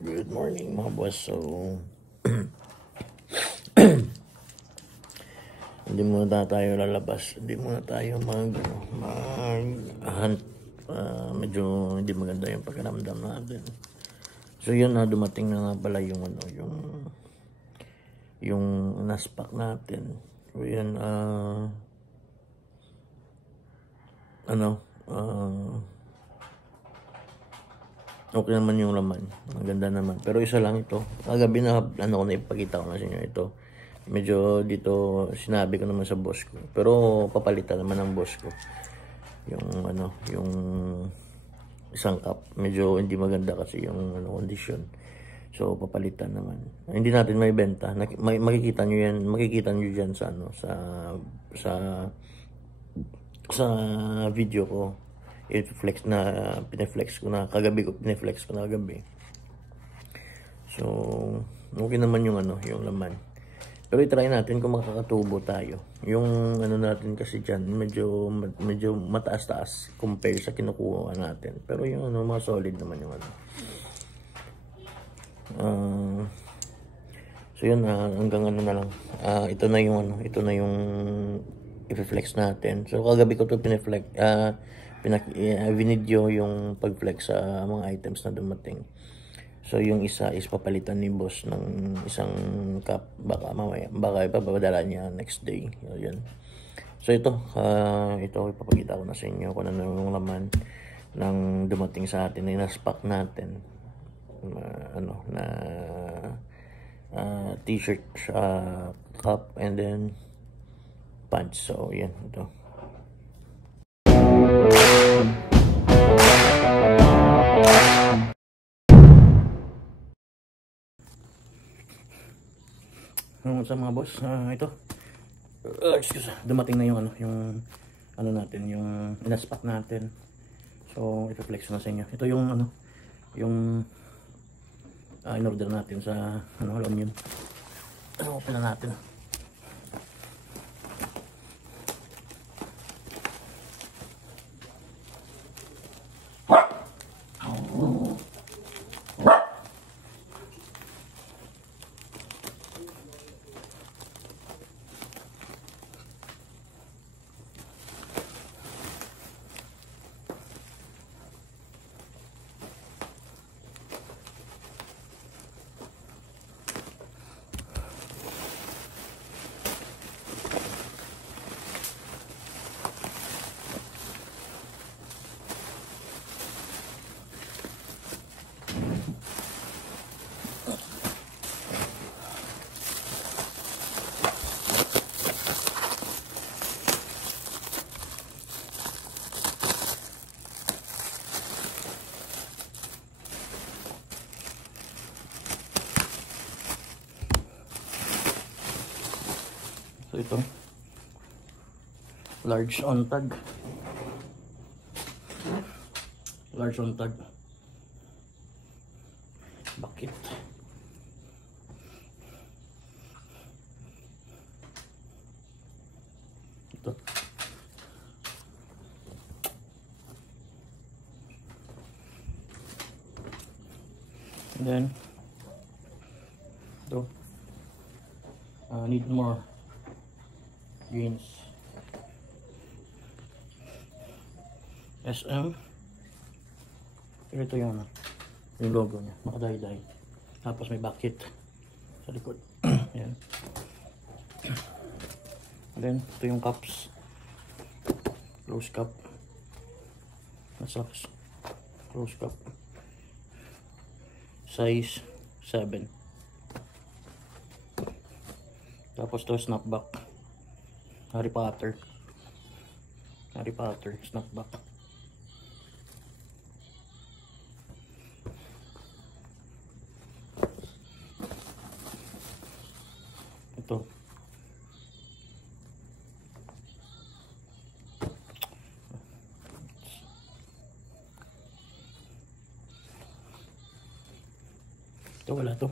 Good morning mga boss. So, hindi muna tayo lalabas. Hindi muna tayo mag-hunt. Medyo hindi maganda yung pakiramdam natin. So, yun na dumating na nga pala yung yung naspak natin. So, yun, okay naman yung laman. Maganda naman. Pero isa lang ito. Kagabi na ko na ipakita ko na sa inyo ito. Medyo dito sinabi ko naman sa boss ko. Pero papalitan naman ng boss ko. Yung isang cup. Medyo hindi maganda kasi yung condition. So papalitan naman. Hindi natin may benta. Makikita nyo yan. Makikita nyo dyan sa sa video ko. Pineflex ko na kagabi so okay naman yung yung laman, pero i-try natin kung makakatubo tayo. Yung natin kasi dyan medyo mataas-taas compare sa kinukuha natin, pero yung mga solid naman yung so yun, hanggang na lang, ito na yung i-flex natin. So kagabi ko to pineflex, video yung pag-flex sa mga items na dumating. So yung isa is papalitan ni boss ng isang cup, baka ipapadala niya next day. Yun. So ito ipapakita ko na sa inyo kung ano yung laman ng dumating sa atin na naspak natin, t-shirt, cup, and then pants. So yan, ito. Sa mga boss, ito, dumating na yung natin, yung inaspak natin. So i-flex na sa inyo. Ito yung in-order natin sa alam yun. Open na natin. So ito, large on tag, bucket, ito, and then ito, need more jeans, SM. Pero ito yung logo niya, nakadaydai. Tapos may bucket sa likod. Yan. And then ito yung cups, close cup, socks, close cup, size 7. Tapos ito snapback, Harry Potter snapback. Ito wala to,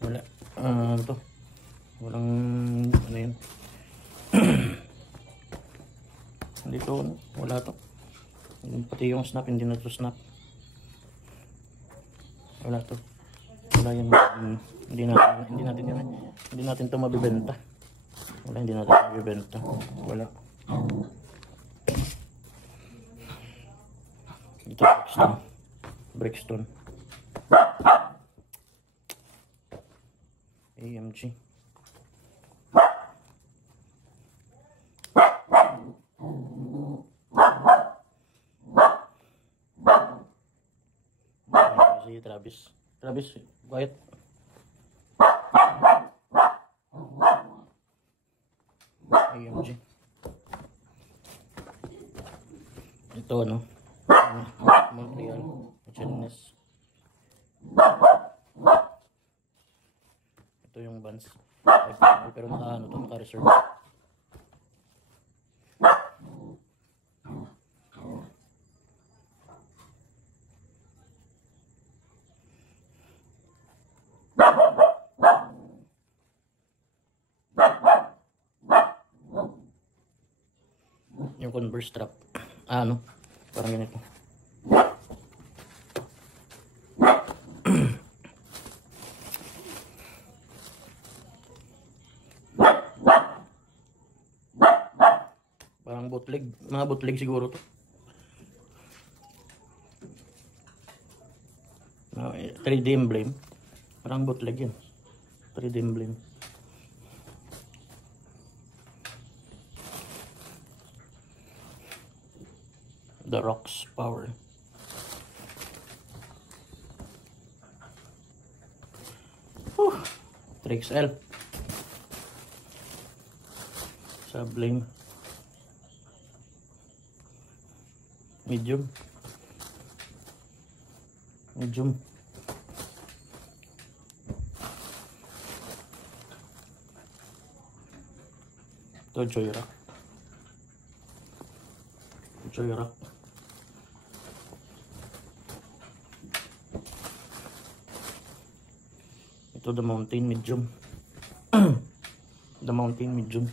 ito walang yun. Dito wala to, pati yung snap hindi na to snap, wala to. Wala yan. Hindi natin ito mabibenta. Wala, hindi natin mabibenta. Wala. Ito Brixton. AMG. Si Travis, quiet. AMG. Ito ano? Montreal. HLNS. Ito yung Vans. Pero naka-reserve. Yung Converse strap. Ano? Parang ganito. Parang bootleg. Mga bootleg siguro to. 3D emblem. Parang bootleg yan. 3D emblem. The Rocks Power. Whew. 3XL. Sublime. Medium. Ito Joyrock. Ito The Mountain medium. The Mountain medium.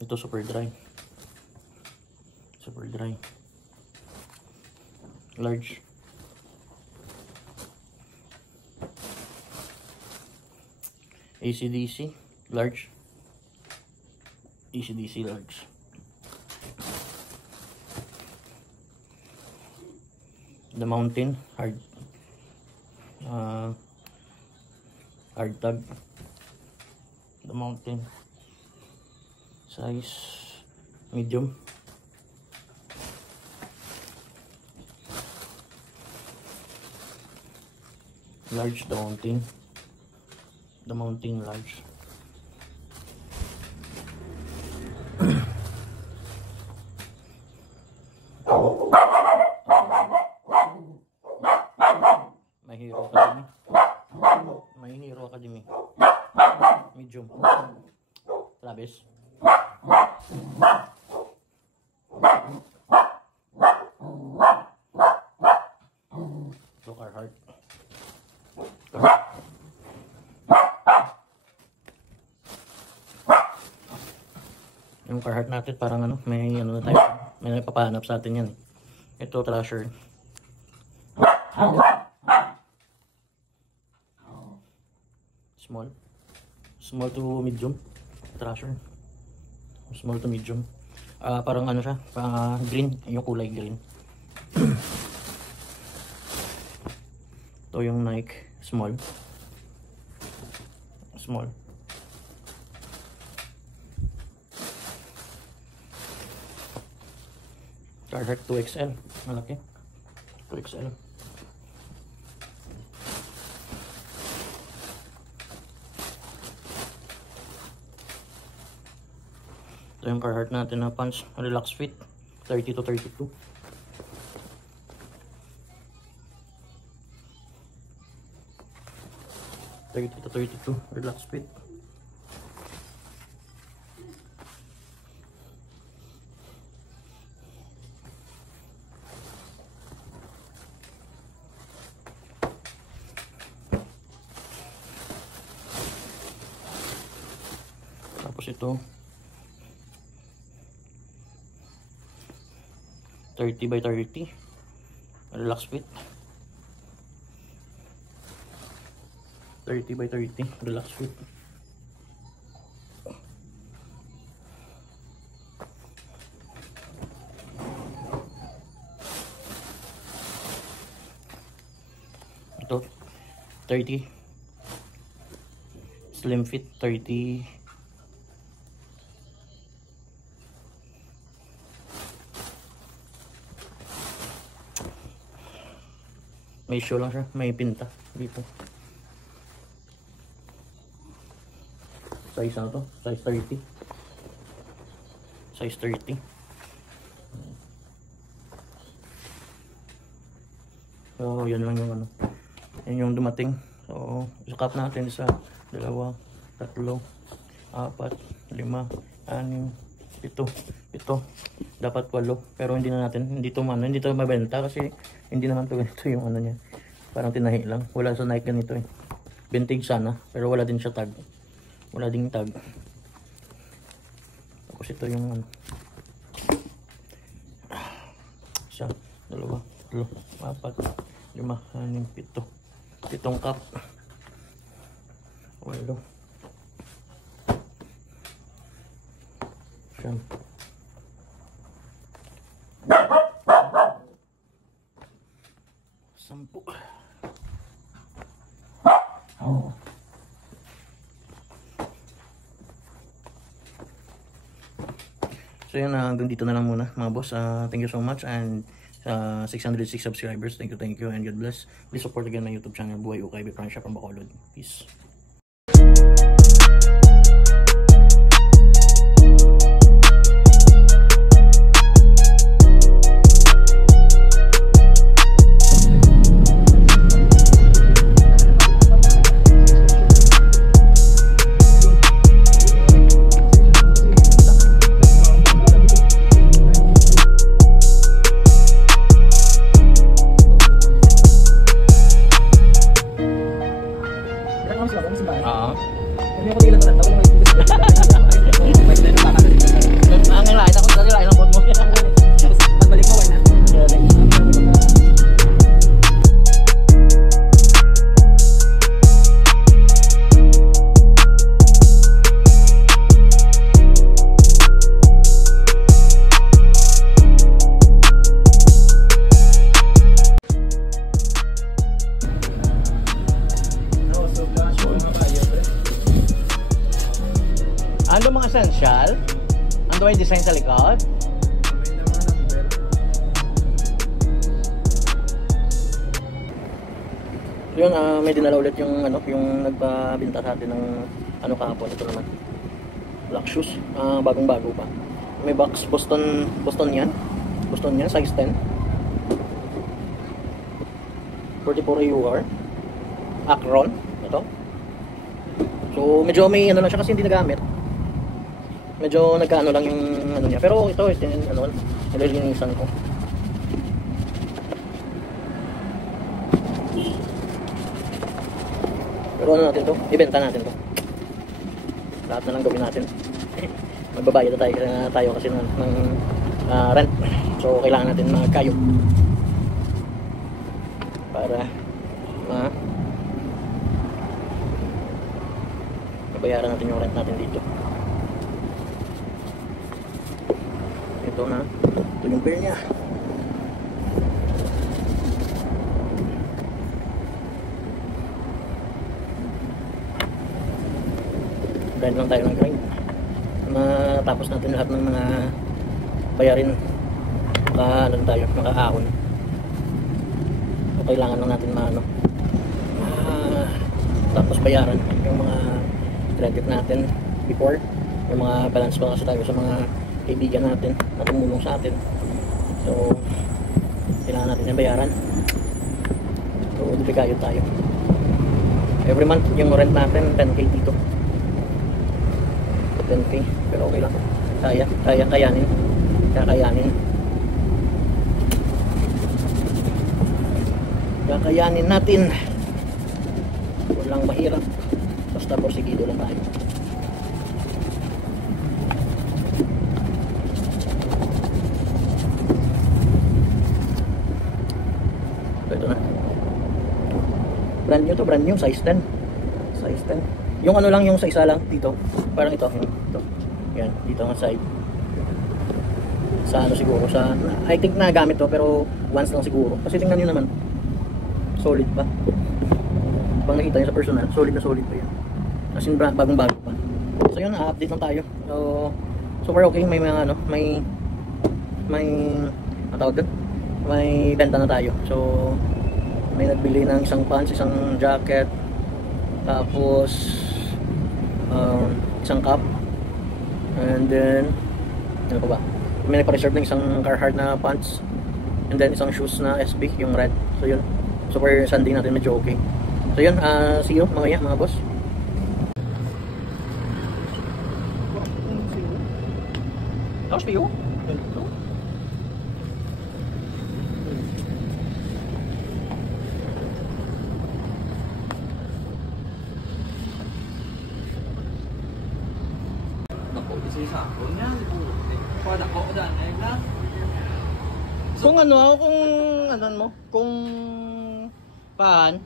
Ito super dry. Large. ACDC large. ACDC large. The Mountain hard tag. The Mountain size medium. Large The Mountain large. My Hero Academy. Medium. Travis. Ito Carhartt. Yung Carhartt natin parang ano, may ano na tayo, may napapahanap sa atin yan. Ito Thrasher. Small to medium. Thrasher. Small to medium. Parang ano siya, green, yung kulay green. Ito yung Nike small. Carhartt 2XL, malaki. 2XL. Ito yung Carhartt natin na pants, relax fit, 30 to 32. Relax fit. Tapos ito 30 by 30 Relax fit. 30 by 30. Relax fit. Ito 30. Slim fit 30. May show lang siya, may pinta dito. Size ano to? Size 30. Size 30. So, yan lang yung ano. Yan yung dumating. So, isakap natin isa, dalawa, tatlo, apat, lima, anim, pito. Dapat 8. Pero hindi na natin, hindi to mabenta kasi hindi naman to ganito yung ano niya. Parang tinahi lang. Wala sa Nike ganito eh. Vintage sana, pero wala din siya tag. Wala ding tag. Tapos ito yung ano. Isa, dalawa, tatlo, apat, lima, anim, pito. 7 cup. 8. Siyam. Sampu. Oh. So yun, hanggang dito na lang muna mga boss. Thank you so much, and 606 subscribers. Thank you and God bless. Please support again my YouTube channel, Buhay Ukay by Francia from Bacolod. Peace. Ang lahat ako sa lahat ng bot mo. Magbalik mo na. Ano mga essential? Ano ay design sa likod? So yun, may dinala ulit yung ano, yung nagpabinta sa atin ng ano kahapon. Ito naman, black shoes, bagong-bago pa. May box, Boston yan, size 10, 44 AUR, Akron, ito. So medyo may ano lang siya kasi hindi nagamit. Medyo nagkaano lang yung ano niya. Pero ito ano, nililinisan ko. Pero ano natin to? Ibenta natin to. Lahat na lang gawin natin. Magbabayad na tayo kasi ng rent. So kailangan natin magkayo. Para mabayaran natin yung rent natin dito. Ito na. Ito yung pair niya. Grind lang tayo ng grind. Matapos natin lahat ng mga bayarin. Makaahon. So, kailangan lang natin tapos bayaran yung mga credit natin before. Yung mga balance pa kasi tayo sa mga kaibigan natin na tumulong sa atin. So kailangan natin yung bayaran. So delikado tayo. Every month yung rent natin 10k dito. 10k, pero okay lang. Kakayanin. Kakayanin natin. Walang mahirap. Basta porsigido lang tayo. ito na. Brand new to, brand new, size 10. Size 10. Yung ano lang, yung sa isa lang dito. Parang ito. Ito. Yan, dito ang side. Sa ano siguro, sa I think na gamit to pero once lang siguro. Kasi tingnan niyo naman. Solid pa. Pag nakita niyo sa personal, solid na solid pa yan. As in bagong-bago pa. So yun, update lang tayo. So super okay, may mga ano, may tawag doon? May benta na tayo. So may nagbili ng isang pants, isang jacket, tapos isang cap, and then ano pa ba? May nagpa-reserve ng isang Carhartt na pants, and then isang shoes na SB, yung red. So yun, super Sunday natin, medyo okay. So yun, see you mamaya mga boss. How's for you? Kung ano, kung paan